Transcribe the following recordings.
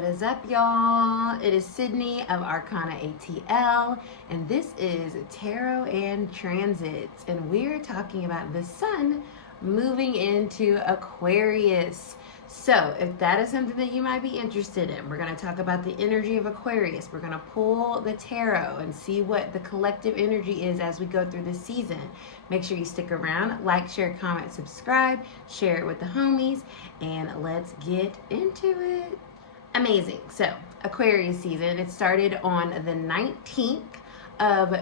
What is up, y'all? It is Cidnee of Arcana ATL, and this is Tarot and Transits, and we're talking about the sun moving into Aquarius. So if that is something that you might be interested in, we're going to talk about the energy of Aquarius. We're going to pull the tarot and see what the collective energy is as we go through this season. Make sure you stick around, like, share, comment, subscribe, share it with the homies, and let's get into it. Amazing. So Aquarius season, it started on the 19th of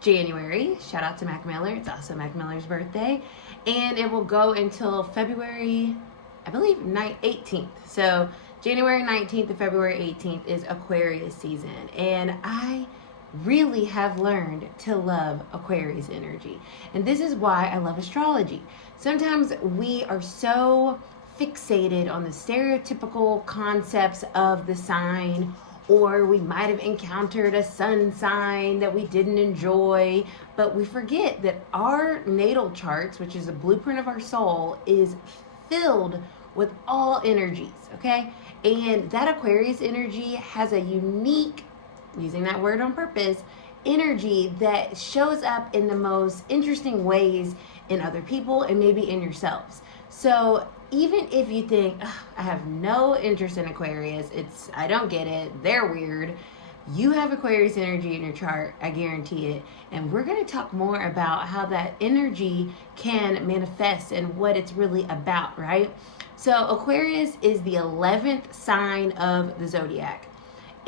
January. Shout out to Mac Miller. It's also Mac Miller's birthday. And it will go until February, I believe, 18th. So January 19th to February 18th is Aquarius season. And I really have learned to love Aquarius energy. And this is why I love astrology. Sometimes we are so fixated on the stereotypical concepts of the sign, or we might have encountered a sun sign that we didn't enjoy, but we forget that our natal charts, which is a blueprint of our soul, is filled with all energies, okay? And that Aquarius energy has a unique, using that word on purpose, energy that shows up in the most interesting ways in other people and maybe in yourselves. So even if you think, I have no interest in Aquarius, I don't get it, they're weird, you have Aquarius energy in your chart, I guarantee it. And we're going to talk more about how that energy can manifest and what it's really about, right? So Aquarius is the 11th sign of the zodiac,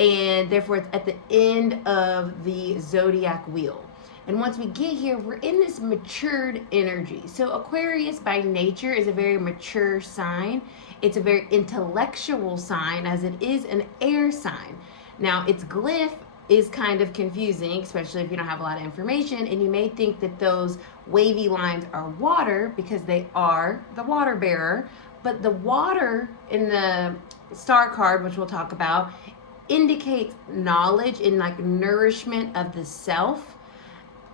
and therefore it's at the end of the zodiac wheel. And once we get here, we're in this matured energy. So Aquarius by nature is a very mature sign. It's a very intellectual sign, as it is an air sign. Now, its glyph is kind of confusing, especially if you don't have a lot of information, and you may think that those wavy lines are water because they are the water bearer. But the water in the star card, which we'll talk about, indicates knowledge and like nourishment of the self,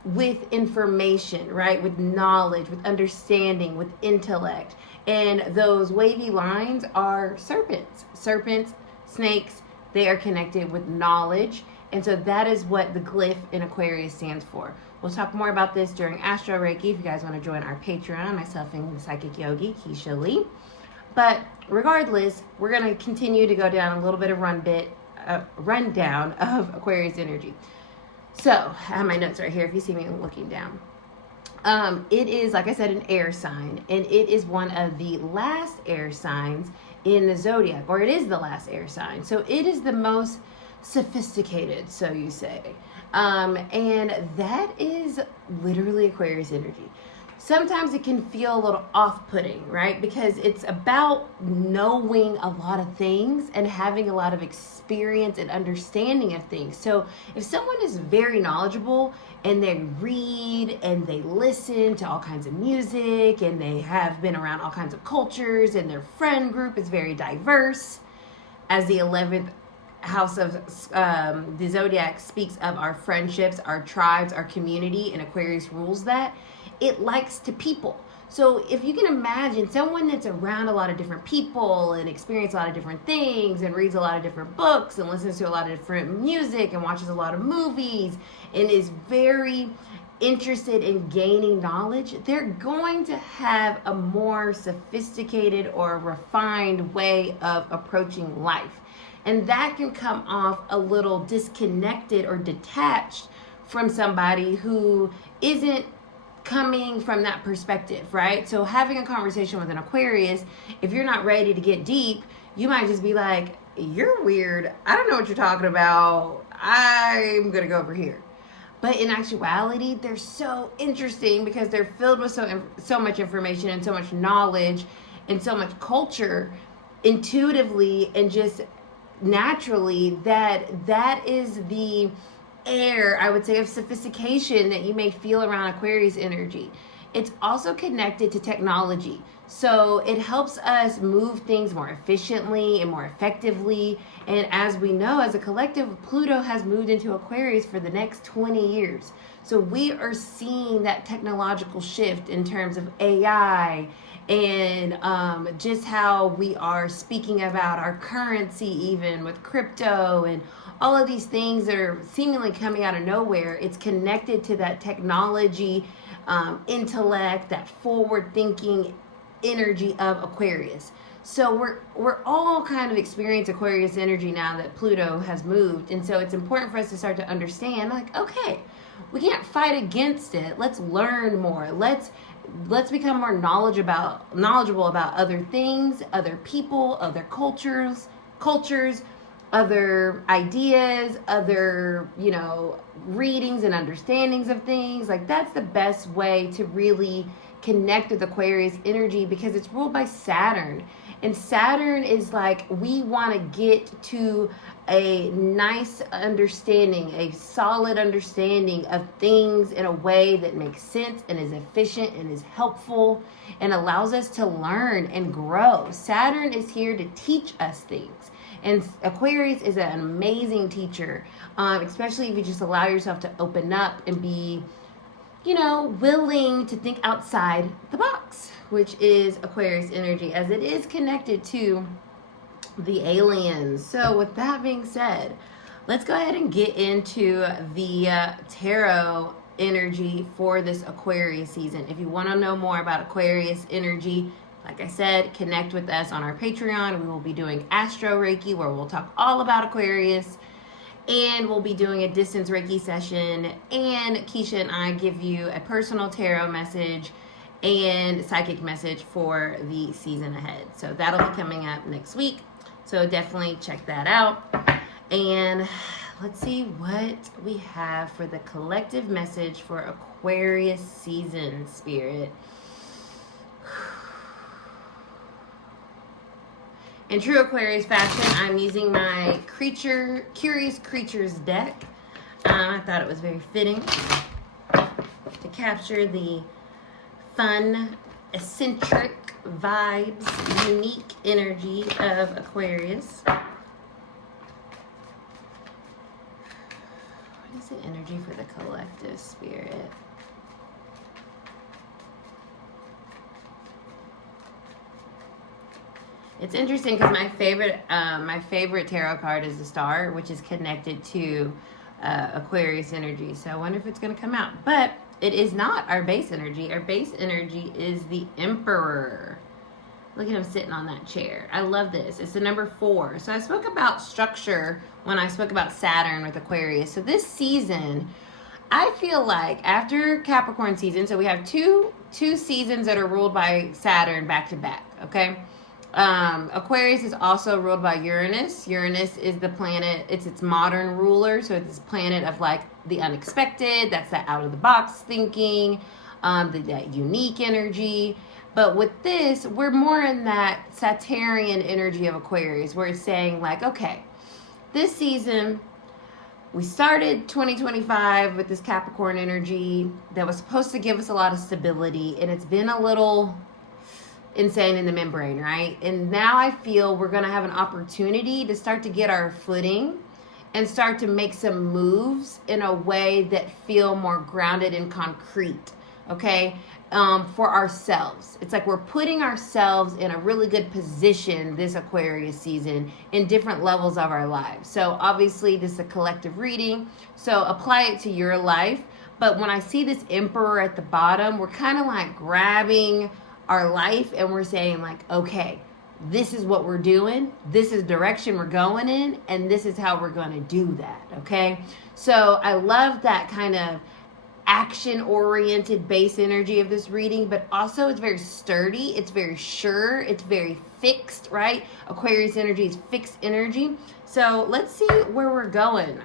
with information, right? With knowledge, with understanding, with intellect. And those wavy lines are serpents. Serpents, snakes, they are connected with knowledge. And so that is what the glyph in Aquarius stands for. We'll talk more about this during Astro Reiki if you guys want to join our Patreon, myself and the Psychic Yogi, Keisha Lee. But regardless, we're going to continue to go down a little bit of rundown of Aquarius energy. So, I have my notes right here if you see me looking down. It is, like I said, an air sign, and it is one of the last air signs in the zodiac, or it is the last air sign. So it is the most sophisticated, so you say. And that is literally Aquarius energy. Sometimes it can feel a little off-putting, right? Because it's about knowing a lot of things and having a lot of experience and understanding of things. So if someone is very knowledgeable and they read and they listen to all kinds of music and they have been around all kinds of cultures and their friend group is very diverse, as the 11th house of the zodiac speaks of our friendships, our tribes, our community, and Aquarius rules that. It likes to people. So if you can imagine someone that's around a lot of different people and experiences a lot of different things and reads a lot of different books and listens to a lot of different music and watches a lot of movies and is very interested in gaining knowledge, they're going to have a more sophisticated or refined way of approaching life. And that can come off a little disconnected or detached from somebody who isn't coming from that perspective, right? So having a conversation with an Aquarius, if you're not ready to get deep, you might just be like, you're weird. I don't know what you're talking about. I'm going to go over here. But in actuality, they're so interesting because they're filled with so much information and so much knowledge and so much culture intuitively and just naturally that is the air, I would say, of sophistication that you may feel around Aquarius energy. It's also connected to technology. So it helps us move things more efficiently and more effectively. And as we know, as a collective, Pluto has moved into Aquarius for the next 20 years. So we are seeing that technological shift in terms of AI and just how we are speaking about our currency, even with crypto and all of these things that are seemingly coming out of nowhere. It's connected to that technology, intellect, that forward thinking energy of Aquarius. So we're all kind of experiencing Aquarius energy now that Pluto has moved. And so it's important for us to start to understand, like, okay, we can't fight against it. Let's learn more. Let's become more knowledgeable about other things, other people, other cultures, other ideas, other, readings and understandings of things. Like, that's the best way to really connect with Aquarius energy, because it's ruled by Saturn. And Saturn is like, we want to get to a nice understanding, a solid understanding of things in a way that makes sense and is efficient and is helpful and allows us to learn and grow. Saturn is here to teach us things. And Aquarius is an amazing teacher, especially if you just allow yourself to open up and be, willing to think outside the box, which is Aquarius energy, as it is connected to the aliens. So with that being said, let's go ahead and get into the tarot energy for this Aquarius season. If you want to know more about Aquarius energy, like I said, connect with us on our Patreon. We will be doing Astro Reiki, where we'll talk all about Aquarius. And we'll be doing a distance Reiki session. And Keisha and I give you a personal tarot message and psychic message for the season ahead. So that'll be coming up next week. So definitely check that out. And let's see what we have for the collective message for Aquarius season, Spirit. In true Aquarius fashion, I'm using my Curious Creatures deck. I thought it was very fitting to capture the fun, eccentric vibes, unique energy of Aquarius. What is the energy for the collective, Spirit? It's interesting because my favorite tarot card is the Star, which is connected to Aquarius energy. So I wonder if it's going to come out. But it is not our base energy. Our base energy is the Emperor. Look at him sitting on that chair. I love this. It's the number 4. So I spoke about structure when I spoke about Saturn with Aquarius. So this season, I feel like after Capricorn season, so we have two seasons that are ruled by Saturn back to back, okay? Aquarius is also ruled by Uranus. Uranus is the planet, it's its modern ruler, so it's this planet of like the unexpected, that's the out of the box thinking, that unique energy. But with this, we're more in that Saturnian energy of Aquarius, where it's saying like, okay, this season, we started 2025 with this Capricorn energy that was supposed to give us a lot of stability, and it's been a little insane in the membrane, right? And now I feel we're going to have an opportunity to start to get our footing and start to make some moves in a way that feel more grounded and concrete, okay? For ourselves. It's like we're putting ourselves in a really good position this Aquarius season in different levels of our lives. So obviously this is a collective reading, so apply it to your life. But when I see this Emperor at the bottom, we're kind of like grabbing our life and we're saying like, okay, this is what we're doing, this is direction we're going in, and this is how we're going to do that, okay? So I love that kind of action-oriented base energy of this reading, but also it's very sturdy, it's very sure, it's very fixed, right? Aquarius energy is fixed energy. So let's see where we're going.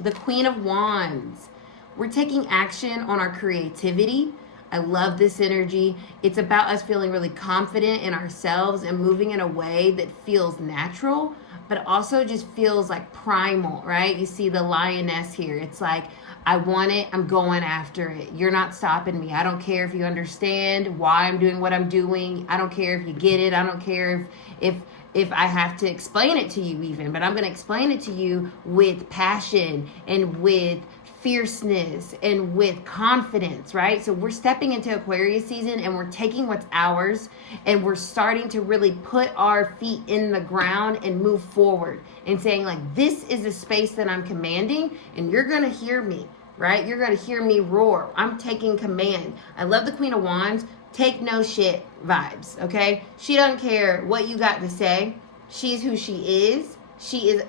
The Queen of Wands. We're taking action on our creativity. I love this energy. It's about us feeling really confident in ourselves and moving in a way that feels natural, but also just feels like primal, right? You see the lioness here. It's like I want it. I'm going after it. You're not stopping me. I don't care if you understand why I'm doing what I'm doing. I don't care if you get it. I don't care if I have to explain it to you even, but I'm going to explain it to you with passion and with fierceness and with confidence, right? So we're stepping into Aquarius season and we're taking what's ours and we're starting to really put our feet in the ground and move forward and saying like, this is the space that I'm commanding and you're going to hear me, right? You're going to hear me roar. I'm taking command. I love the Queen of Wands. Take no shit vibes, okay? She doesn't care what you got to say. She's who she is. She is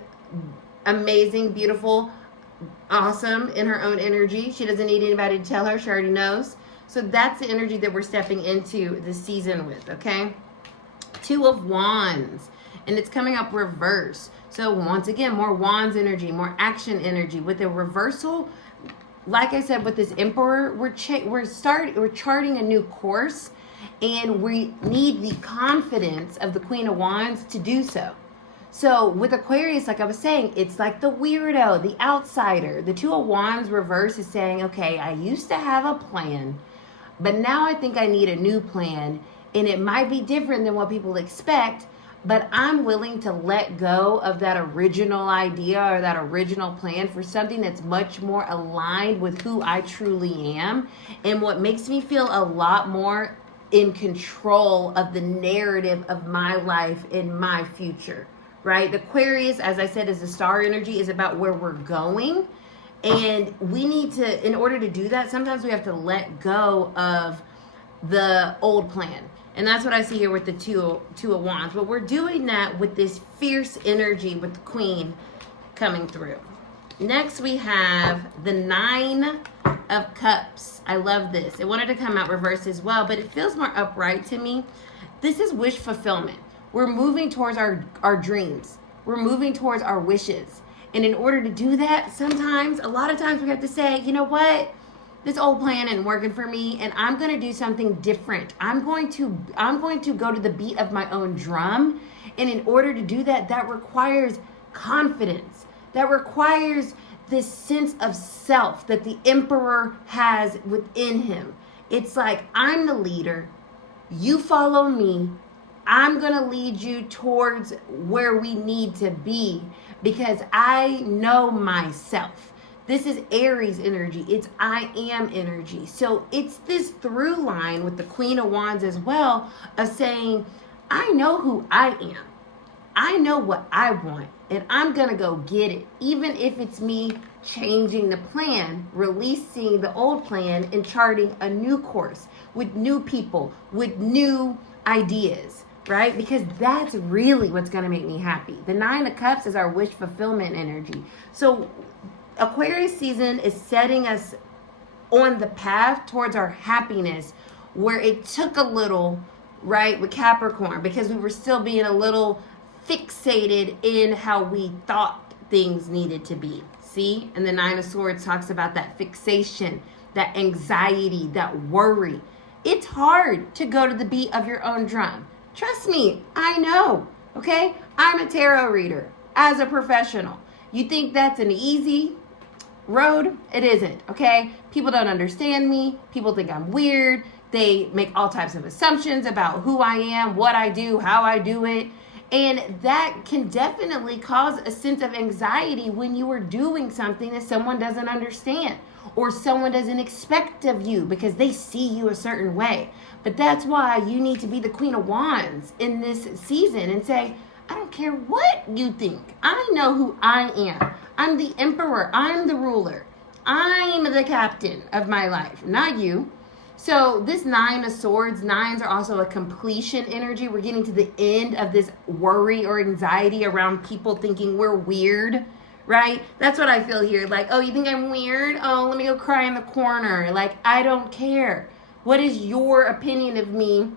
amazing, beautiful, awesome in her own energy. She doesn't need anybody to tell her. She already knows. So that's the energy that we're stepping into this season with, okay? Two of Wands. And it's coming up reverse. So once again, more Wands energy, more action energy. With the reversal, like I said, with this Emperor, we're charting a new course. And we need the confidence of the Queen of Wands to do so. So with Aquarius, like I was saying, it's like the weirdo, the outsider. The Two of Wands reverse is saying, okay, I used to have a plan, but now I think I need a new plan. And it might be different than what people expect, but I'm willing to let go of that original idea or that original plan for something that's much more aligned with who I truly am and what makes me feel a lot more in control of the narrative of my life and my future. Right? The Aquarius, as I said, is the star energy, is about where we're going. And we need to, in order to do that, sometimes we have to let go of the old plan. And that's what I see here with the two of Wands. But we're doing that with this fierce energy with the Queen coming through. Next, we have the Nine of Cups. I love this. It wanted to come out reversed as well, but it feels more upright to me. This is wish fulfillment. We're moving towards our dreams. We're moving towards our wishes. And in order to do that, a lot of times we have to say, you know what? This old plan isn't working for me and I'm going to do something different. I'm going to go to the beat of my own drum. And in order to do that, that requires confidence. That requires this sense of self that the Emperor has within him. It's like, I'm the leader. You follow me. I'm going to lead you towards where we need to be because I know myself. This is Aries energy. It's I am energy. So it's this through line with the Queen of Wands as well of saying, I know who I am. I know what I want and I'm going to go get it. Even if it's me changing the plan, releasing the old plan and charting a new course with new people, with new ideas. Right? Because that's really what's going to make me happy. The Nine of Cups is our wish fulfillment energy. So Aquarius season is setting us on the path towards our happiness where it took a little, right, with Capricorn because we were still being a little fixated in how we thought things needed to be. See? And the Nine of Swords talks about that fixation, that anxiety, that worry. It's hard to go to the beat of your own drum. Trust me, I know, okay? I'm a tarot reader as a professional. You think that's an easy road? It isn't, okay? People don't understand me. People think I'm weird. They make all types of assumptions about who I am, what I do, how I do it. And that can definitely cause a sense of anxiety when you are doing something that someone doesn't understand or someone doesn't expect of you because they see you a certain way. But that's why you need to be the Queen of Wands in this season and say, I don't care what you think. I know who I am. I'm the Emperor. I'm the ruler. I'm the captain of my life, not you. So this Nine of Swords, nines are also a completion energy. We're getting to the end of this worry or anxiety around people thinking we're weird, right? That's what I feel here. Like, oh, you think I'm weird? Oh, let me go cry in the corner. Like, I don't care. What is your opinion of me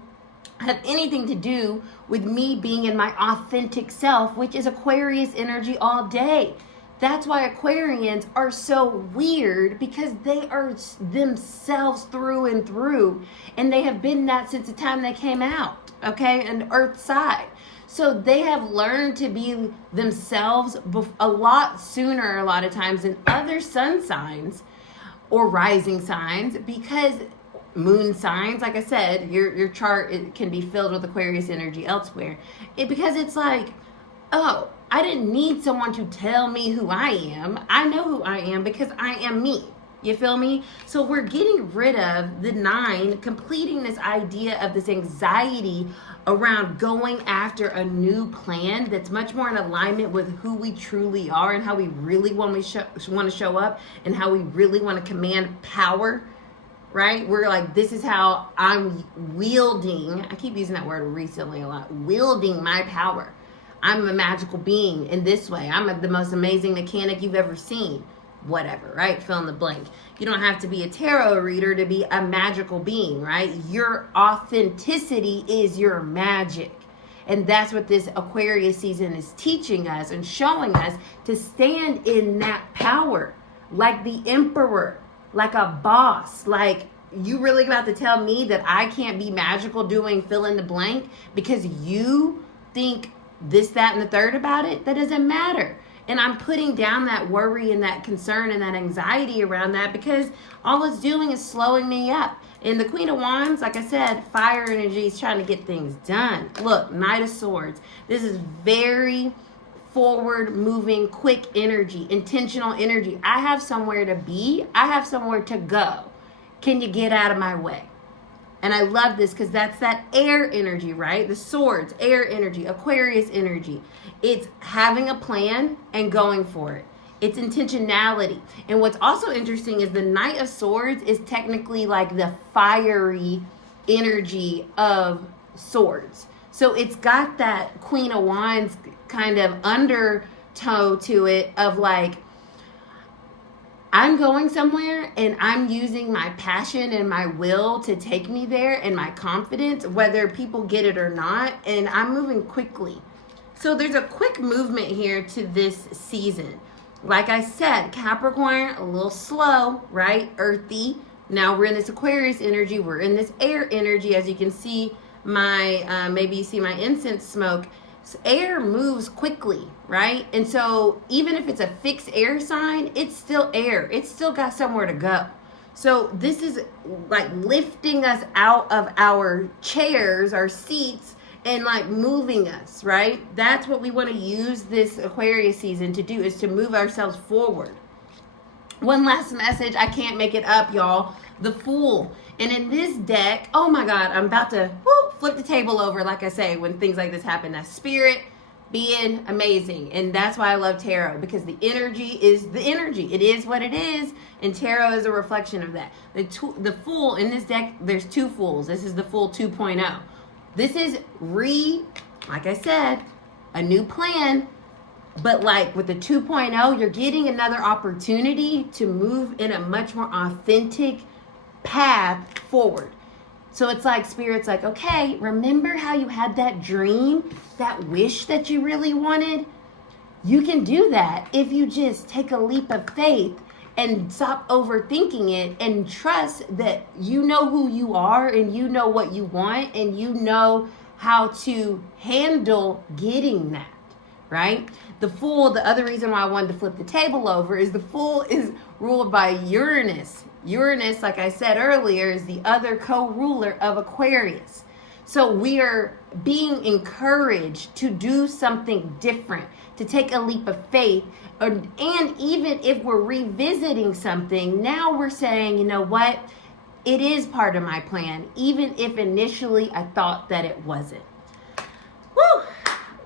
have anything to do with me being in my authentic self, which is Aquarius energy all day. That's why Aquarians are so weird because they are themselves through and through. And they have been that since the time they came out, okay, and Earth side. So they have learned to be themselves a lot sooner, a lot of times, than other sun signs or rising signs, because moon signs, like I said, your chart, it can be filled with Aquarius energy elsewhere. Because it's like, oh, I didn't need someone to tell me who I am. I know who I am because I am me. You feel me? So we're getting rid of the 9, completing this idea of this anxiety around going after a new plan that's much more in alignment with who we truly are and how we really want to show up and how we really want to command power, right? We're like, this is how I'm wielding, I keep using that word recently a lot, wielding my power. I'm a magical being in this way. I'm the most amazing mechanic you've ever seen. Whatever, right? Fill in the blank. You don't have to be a tarot reader to be a magical being, right? Your authenticity is your magic. And that's what this Aquarius season is teaching us and showing us, to stand in that power like the emperor, like a boss. Like, you really about to tell me that I can't be magical doing fill in the blank because you think this, that, and the third about it? That doesn't matter. And I'm putting down that worry and that concern and that anxiety around that, because all it's doing is slowing me up. And the Queen of Wands, like I said, fire energy is trying to get things done. Look, Knight of Swords. This is very forward moving, quick energy, intentional energy. I have somewhere to be. I have somewhere to go. Can you get out of my way? And I love this because that's that air energy, right? The swords, air energy, Aquarius energy. It's having a plan and going for it. It's intentionality. And what's also interesting is the Knight of Swords is technically like the fiery energy of swords. So it's got that Queen of Wands kind of undertow to it of like, I'm going somewhere and I'm using my passion and my will to take me there, and my confidence, whether people get it or not, and I'm moving quickly. So there's a quick movement here to this season. Like I said, Capricorn, a little slow, right? Earthy. Now we're in this Aquarius energy. We're in this air energy. As you can see, maybe you see my incense smoke. Air moves quickly, right? And so even if it's a fixed air sign, it's still air. It's still got somewhere to go. So this is like lifting us out of our chairs, our seats, and like moving us, right? That's what we want to use this Aquarius season to do, is to move ourselves forward. One last message. I can't make it up, y'all. The Fool. And in this deck, oh my God, I'm about to flip the table over, like I say, when things like this happen. That spirit being amazing. And that's why I love tarot, because the energy is the energy. It is what it is. And tarot is a reflection of that. The Fool in this deck, there's 2 Fools. This is the Fool 2.0. This is like I said, a new plan. But like with the 2.0, you're getting another opportunity to move in a much more authentic path forward. So it's like Spirit's like, okay, remember how you had that dream, that wish that you really wanted? You can do that if you just take a leap of faith and stop overthinking it and trust that you know who you are and you know what you want and you know how to handle getting that, right? The Fool, the other reason why I wanted to flip the table over is the Fool is ruled by Uranus. Uranus, like I said earlier, is the other co-ruler of Aquarius. So we are being encouraged to do something different, to take a leap of faith. And even if we're revisiting something, now we're saying, you know what? It is part of my plan, even if initially I thought that it wasn't. Woo!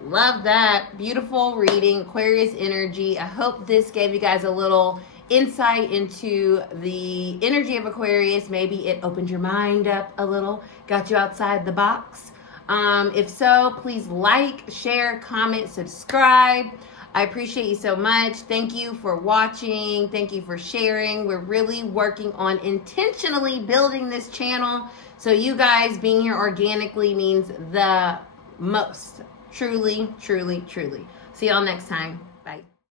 Love that. Beautiful reading, Aquarius energy. I hope this gave you guys a little insight into the energy of Aquarius. Maybe it opened your mind up a little, got you outside the box. If so, please like, share, comment, subscribe. I appreciate you so much. Thank you for watching. Thank you for sharing. We're really working on intentionally building this channel. So you guys being here organically means the most. Truly, truly, truly. See y'all next time. Bye.